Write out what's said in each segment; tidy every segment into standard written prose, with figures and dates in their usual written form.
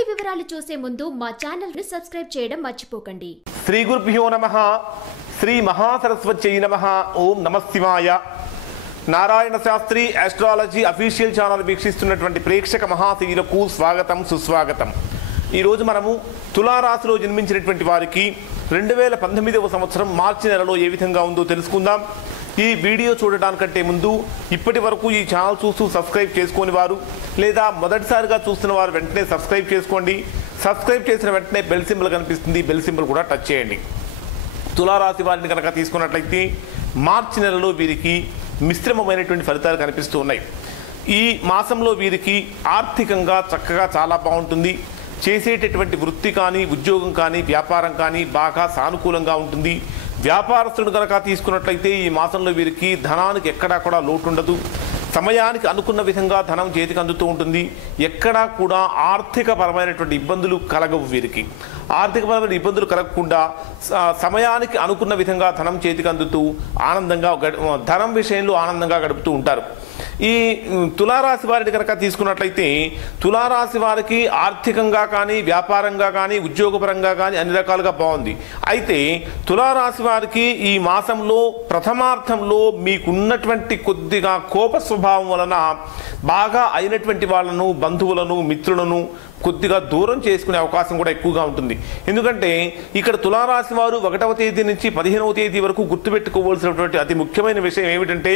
పూర్తి వివరాలు చూసే ముందు మా ఛానల్ ని సబ్స్క్రైబ్ చేయడం మర్చిపోకండి. శ్రీ గురుభ్యో నమః. శ్రీ మహాసరస్వత్యై నమః. ఓం నమః శివాయ. Narayana Shastri astrology official channel వీక్షిస్తున్నటువంటి ప్రేక్షక మహాశీలకు స్వాగతం సుస్వాగతం. ఈరోజు మనము తులారాశిలో జన్మించినటువంటి వారికి 2019వ సంవత్సరం మార్చి నెలలో ఏ విధంగా ఉందో తెలుసుకుందాం. ఈ వీడియో చూడడానికంటే ముందు ఇప్పటి వరకు ఈ ఛానల్ చూస్తూ సబ్స్క్రైబ్ చేసుకుని వారు లేదా మొదటిసారిగా చూస్తున్న వారు వెంటనే సబ్స్క్రైబ్ చేసుకోండి. సబ్స్క్రైబ్ చేసిన వెంటనే బెల్ సింబల్ కనిపిస్తుంది, బెల్ సింబల్ కూడా టచ్ చేయండి. తులారాశి వారిని కనుక తీసుకున్నట్లయితే మార్చి నెలలో వీరికి మిశ్రమమైనటువంటి ఫలితాలు కనిపిస్తూ ఉన్నాయి. ఈ మాసంలో వీరికి ఆర్థికంగా చక్కగా చాలా బాగుంటుంది. చేసేటటువంటి వృత్తి కానీ ఉద్యోగం కానీ వ్యాపారం కానీ బాగా సానుకూలంగా ఉంటుంది. వ్యాపారస్తుడు కనుక తీసుకున్నట్లయితే ఈ మాసంలో వీరికి ధనానికి ఎక్కడా కూడా లోటు ఉండదు. సమయానికి అనుకున్న విధంగా ధనం చేతికి అందుతూ ఉంటుంది. ఎక్కడా కూడా ఆర్థికపరమైనటువంటి ఇబ్బందులు కలగవు. వీరికి ఆర్థికపరమైన ఇబ్బందులు కలగకుండా సమయానికి అనుకున్న విధంగా ధనం చేతికి అందుతూ ఆనందంగా ధనం విషయంలో ఆనందంగా గడుపుతూ ఉంటారు. ఈ తులారాశి వారిని కనుక తీసుకున్నట్లయితే తులారాశి వారికి ఆర్థికంగా కానీ వ్యాపారంగా కానీ ఉద్యోగపరంగా కానీ అన్ని రకాలుగా బాగుంది. అయితే తులారాశి వారికి ఈ మాసంలో ప్రథమార్థంలో మీకున్నటువంటి కొద్దిగా కోప స్వభావం వలన బాగా అయినటువంటి వాళ్ళను బంధువులను మిత్రులను కొద్దిగా దూరం చేసుకునే అవకాశం కూడా ఎక్కువగా ఉంటుంది. ఎందుకంటే ఇక్కడ తులారాశి వారు 1వ తేదీ నుంచి 15వ తేదీ వరకు గుర్తుపెట్టుకోవాల్సినటువంటి అతి ముఖ్యమైన విషయం ఏమిటంటే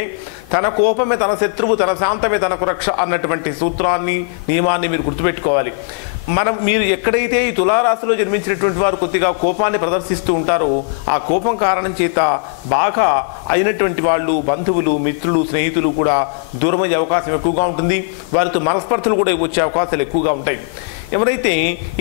తన కోపమే తన శత్రువు, తన శాంతమే తనకు రక్ష అన్నటువంటి సూత్రాన్ని నియమాన్ని మీరు గుర్తుపెట్టుకోవాలి. మీరు ఎక్కడైతే ఈ తులారాశిలో జన్మించినటువంటి వారు కొద్దిగా కోపాన్ని ప్రదర్శిస్తూ ఉంటారో ఆ కోపం కారణం చేత బాగా అయినటువంటి వాళ్ళు బంధువులు మిత్రులు స్నేహితులు కూడా దూరమయ్యే అవకాశం ఎక్కువగా ఉంటుంది. వారితో మనస్పర్ధలు కూడా వచ్చే అవకాశాలు ఎక్కువగా ఉంటాయి. ఎవరైతే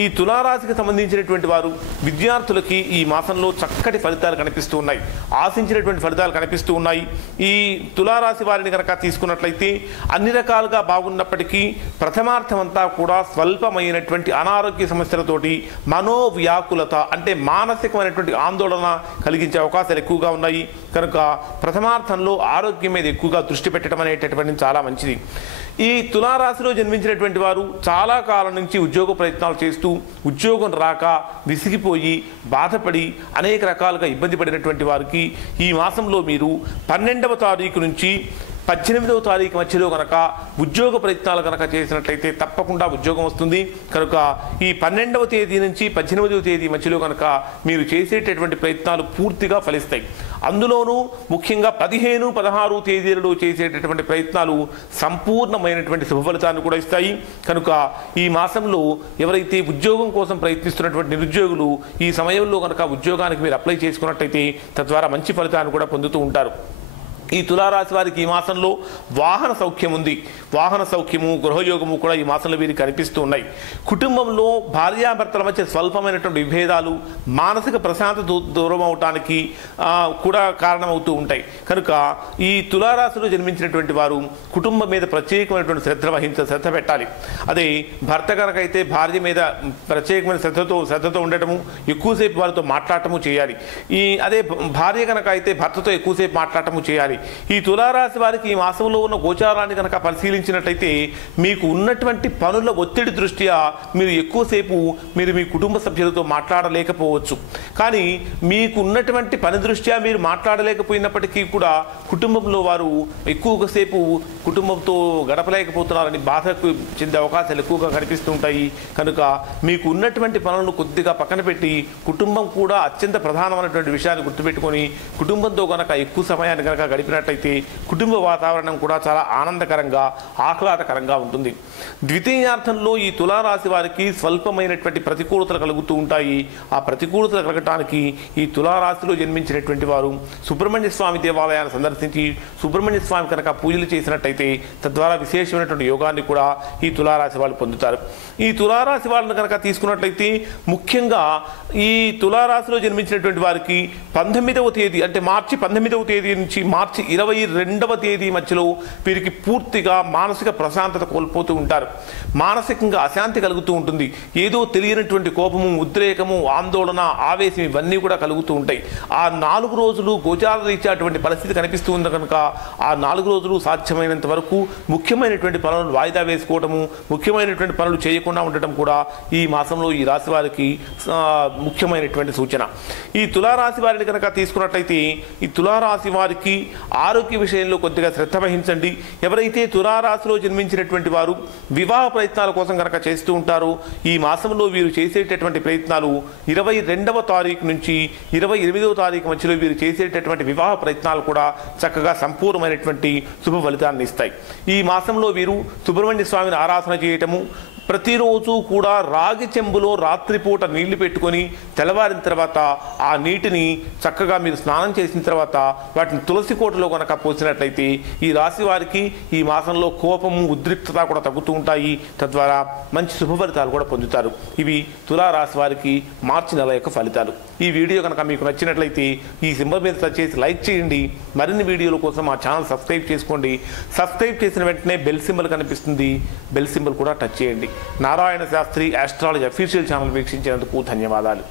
ఈ తులారాశికి సంబంధించినటువంటి వారు విద్యార్థులకి ఈ మాసంలో చక్కటి ఫలితాలు కనిపిస్తూ ఉన్నాయి. ఆశించినటువంటి ఫలితాలు కనిపిస్తూ ఉన్నాయి. ఈ తులారాశి వారిని కనుక తీసుకున్నట్లయితే అన్ని రకాలుగా బాగున్నప్పటికీ ప్రథమార్థం అంతా కూడా స్వల్పమైనటువంటి అనారోగ్య సమస్యలతోటి మనోవ్యాకులత అంటే మానసికమైనటువంటి ఆందోళన కలిగించే అవకాశాలు ఎక్కువగా ఉన్నాయి. కనుక ప్రథమార్థంలో ఆరోగ్యం మీద ఎక్కువగా దృష్టి పెట్టడం అనేటటువంటి చాలా మంచిది. ఈ తులారాశిలో జన్మించినటువంటి వారు చాలా కాలం నుంచి ఉద్యోగ ప్రయత్నాలు చేస్తూ ఉద్యోగం రాక విసిగిపోయి బాధపడి అనేక రకాలుగా ఇబ్బంది పడినటువంటి వారికి ఈ మాసంలో మీరు 12వ తారీఖు నుంచి 18వ తారీఖు మధ్యలో కనుక ఉద్యోగ ప్రయత్నాలు కనుక చేసినట్లయితే తప్పకుండా ఉద్యోగం వస్తుంది. కనుక ఈ 12వ తేదీ నుంచి 18వ తేదీ మధ్యలో కనుక మీరు చేసేటటువంటి ప్రయత్నాలు పూర్తిగా ఫలిస్తాయి. అందులోనూ ముఖ్యంగా 15, 16 తేదీలలో చేసేటటువంటి ప్రయత్నాలు సంపూర్ణమైనటువంటి శుభ ఫలితాన్ని కూడా ఇస్తాయి. కనుక ఈ మాసంలో ఎవరైతే ఉద్యోగం కోసం ప్రయత్నిస్తున్నటువంటి నిరుద్యోగులు ఈ సమయంలో కనుక ఉద్యోగానికి మీరు అప్లై చేసుకున్నట్లయితే తద్వారా మంచి ఫలితాన్ని కూడా పొందుతూ ఉంటారు. ఈ తులారాశి వారికి ఈ మాసంలో వాహన సౌఖ్యం ఉంది. వాహన సౌఖ్యము గృహయోగము కూడా ఈ మాసంలో వీరికి కనిపిస్తూ ఉన్నాయి. కుటుంబంలో భార్యాభర్తల మధ్య స్వల్పమైనటువంటి విభేదాలు మానసిక ప్రశాంతత దూరం అవటానికి కూడా కారణమవుతూ ఉంటాయి. కనుక ఈ తులారాశిలో జన్మించినటువంటి వారు కుటుంబం మీద ప్రత్యేకమైనటువంటి శ్రద్ధ పెట్టాలి. అదే భర్త కనుక అయితే భార్య మీద ప్రత్యేకమైన శ్రద్ధతో ఉండటము, ఎక్కువసేపు వారితో మాట్లాడటము చేయాలి. అదే భార్య కనుక అయితే భర్తతో ఎక్కువసేపు మాట్లాడటము చేయాలి. ఈ తులారాశి వారికి ఈ మాసంలో ఉన్న గోచారాన్ని కనుక పరిశీలించినట్లయితే మీకు ఉన్నటువంటి పనుల ఒత్తిడి దృష్ట్యా మీరు ఎక్కువసేపు మీ కుటుంబ సభ్యులతో మాట్లాడలేకపోవచ్చు. కానీ మీకు ఉన్నటువంటి పని దృష్ట్యా మీరు మాట్లాడలేకపోయినప్పటికీ కూడా కుటుంబంలో వారు ఎక్కువసేపు కుటుంబంతో గడపలేకపోతున్నారని బాధకు చెందే అవకాశాలు ఎక్కువగా కనిపిస్తూ ఉంటాయి. కనుక మీకు ఉన్నటువంటి పనులను కొద్దిగా పక్కన పెట్టి కుటుంబం కూడా అత్యంత ప్రధానమైనటువంటి విషయాన్ని గుర్తుపెట్టుకొని కుటుంబంతో కనుక ఎక్కువ సమయాన్ని కనుక గడిపినట్లయితే కుటుంబ వాతావరణం కూడా చాలా ఆనందకరంగా ఆహ్లాదకరంగా ఉంటుంది. ద్వితీయార్థంలో ఈ తులారాశి వారికి స్వల్పమైనటువంటి ప్రతికూలతలు కలుగుతూ ఉంటాయి. ఆ ప్రతికూలతలు కలగటానికి ఈ తులారాశిలో జన్మించినటువంటి వారు సుబ్రహ్మణ్య స్వామి దేవాలయాన్ని సందర్శించి సుబ్రహ్మణ్య స్వామి కనుక పూజలు చేసినట్టయితే తద్వారా విశేషమైనటువంటి యోగాన్ని కూడా ఈ తులారాశి వాళ్ళు పొందుతారు. ఈ తులారాశి వాళ్ళని కనుక తీసుకున్నట్లయితే ముఖ్యంగా ఈ తులారాశిలో జన్మించినటువంటి వారికి 19వ తేదీ అంటే మార్చి 19వ తేదీ నుంచి మార్చి మార్చి 22వ తేదీ మధ్యలో వీరికి పూర్తిగా మానసిక ప్రశాంతత కోల్పోతూ ఉంటారు. మానసికంగా అశాంతి కలుగుతూ ఉంటుంది. ఏదో తెలియనటువంటి కోపము, ఉద్రేకము, ఆందోళన, ఆవేశం ఇవన్నీ కూడా కలుగుతూ ఉంటాయి. ఆ 4 రోజులు గోచార రీత్యా అటువంటి పరిస్థితి కనిపిస్తూ ఉంది కనుక ఆ 4 రోజులు సాధ్యమైనంత వరకు ముఖ్యమైనటువంటి పనులను వాయిదా వేసుకోవటము, ముఖ్యమైనటువంటి పనులు చేయకుండా ఉండటం కూడా ఈ మాసంలో ఈ రాశి వారికి ముఖ్యమైనటువంటి సూచన. ఈ తులారాశి వారిని కనుక తీసుకున్నట్లయితే ఈ తులారాశి వారికి ఆరోగ్య విషయంలో కొద్దిగా శ్రద్ధ వహించండి. ఎవరైతే తులారాశిలో జన్మించినటువంటి వారు వివాహ ప్రయత్నాల కోసం కనుక చేస్తూ ఉంటారో ఈ మాసంలో వీరు చేసేటటువంటి ప్రయత్నాలు 22వ తారీఖు నుంచి 28వ తారీఖు మధ్యలో వీరు చేసేటటువంటి వివాహ ప్రయత్నాలు కూడా చక్కగా సంపూర్ణమైనటువంటి శుభ ఫలితాన్ని ఇస్తాయి. ఈ మాసంలో వీరు సుబ్రహ్మణ్య స్వామిని ఆరాధన చేయటము, ప్రతిరోజు కూడా రాగి చెంబులో రాత్రిపూట నీళ్లు పెట్టుకొని తెల్లవారిన తర్వాత ఆ నీటిని చక్కగా మీరు స్నానం చేసిన తర్వాత వాటిని తులసి కోటలో కనుక పోసినట్లయితే ఈ రాశి వారికి ఈ మాసంలో కోపము, ఉద్రిక్తత కూడా తగ్గుతూ ఉంటాయి. తద్వారా మంచి శుభ ఫలితాలు కూడా పొందుతారు. ఇవి తులారాశి వారికి మార్చి నెల యొక్క ఫలితాలు. ఈ వీడియో కనుక మీకు నచ్చినట్లయితే ఈ సింబల్ మీద టచ్ చేసి లైక్ చేయండి. మరిన్ని వీడియోల కోసం మా ఛానల్ సబ్స్క్రైబ్ చేసుకోండి. సబ్స్క్రైబ్ చేసిన వెంటనే బెల్ సింబల్ కనిపిస్తుంది, బెల్ సింబల్ కూడా టచ్ చేయండి. Narayana Shastri astrology official channel వీక్షించినందుకు ధన్యవాదాలు.